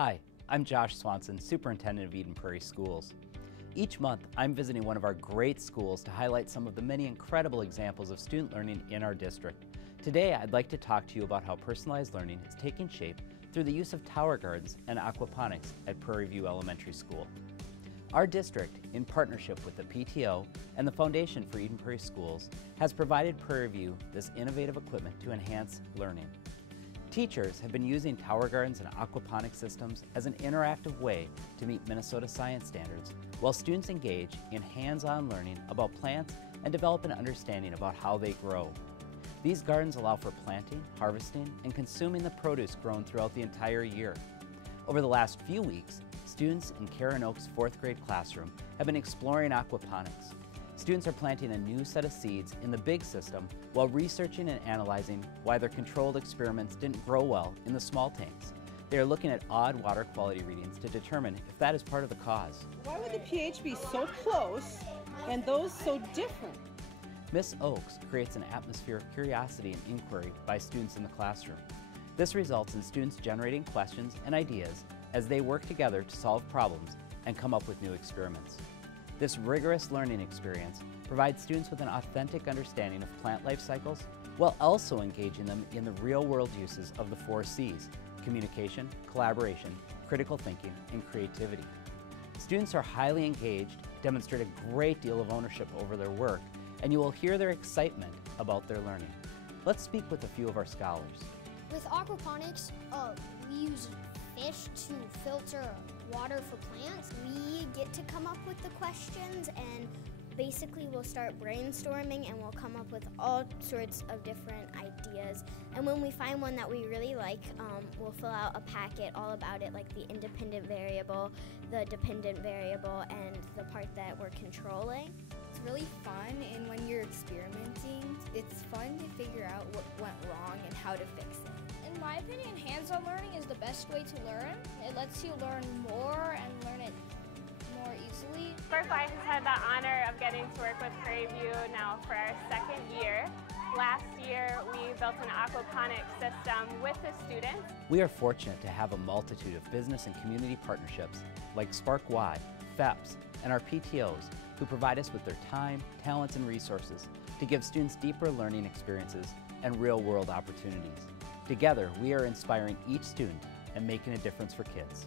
Hi, I'm Josh Swanson, Superintendent of Eden Prairie Schools. Each month, I'm visiting one of our great schools to highlight some of the many incredible examples of student learning in our district. Today, I'd like to talk to you about how personalized learning is taking shape through the use of tower gardens and aquaponics at Prairie View Elementary School. Our district, in partnership with the PTO and the Foundation for Eden Prairie Schools, has provided Prairie View this innovative equipment to enhance learning. Teachers have been using tower gardens and aquaponic systems as an interactive way to meet Minnesota science standards, while students engage in hands-on learning about plants and develop an understanding about how they grow. These gardens allow for planting, harvesting, and consuming the produce grown throughout the entire year. Over the last few weeks, students in Karen Oak's 4th grade classroom have been exploring aquaponics. Students are planting a new set of seeds in the big system while researching and analyzing why their controlled experiments didn't grow well in the small tanks. They are looking at odd water quality readings to determine if that is part of the cause. Why would the pH be so close and those so different? Miss Oakes creates an atmosphere of curiosity and inquiry by students in the classroom. This results in students generating questions and ideas as they work together to solve problems and come up with new experiments. This rigorous learning experience provides students with an authentic understanding of plant life cycles while also engaging them in the real-world uses of the 4 C's: communication, collaboration, critical thinking, and creativity. Students are highly engaged, demonstrate a great deal of ownership over their work, and you will hear their excitement about their learning. Let's speak with a few of our scholars. With aquaponics, we use fish to filter water for plants. We get to come up with the questions, and basically we'll start brainstorming and we'll come up with all sorts of different ideas. And when we find one that we really like, we'll fill out a packet all about it, like the independent variable, the dependent variable, and the part that we're controlling. It's really fun, and when you're experimenting, it's fun to figure out what went wrong and how to fix it. In my opinion, hands-on learning is the best way to learn. It lets you learn more and learn it more easily. First, I has had the honor of getting to work with Prairie View now for our 2nd year. Last year, we built an aquaponics system with the students. We are fortunate to have a multitude of business and community partnerships like Spark Y, FEPS, and our PTOs who provide us with their time, talents, and resources to give students deeper learning experiences and real-world opportunities. Together, we are inspiring each student and making a difference for kids.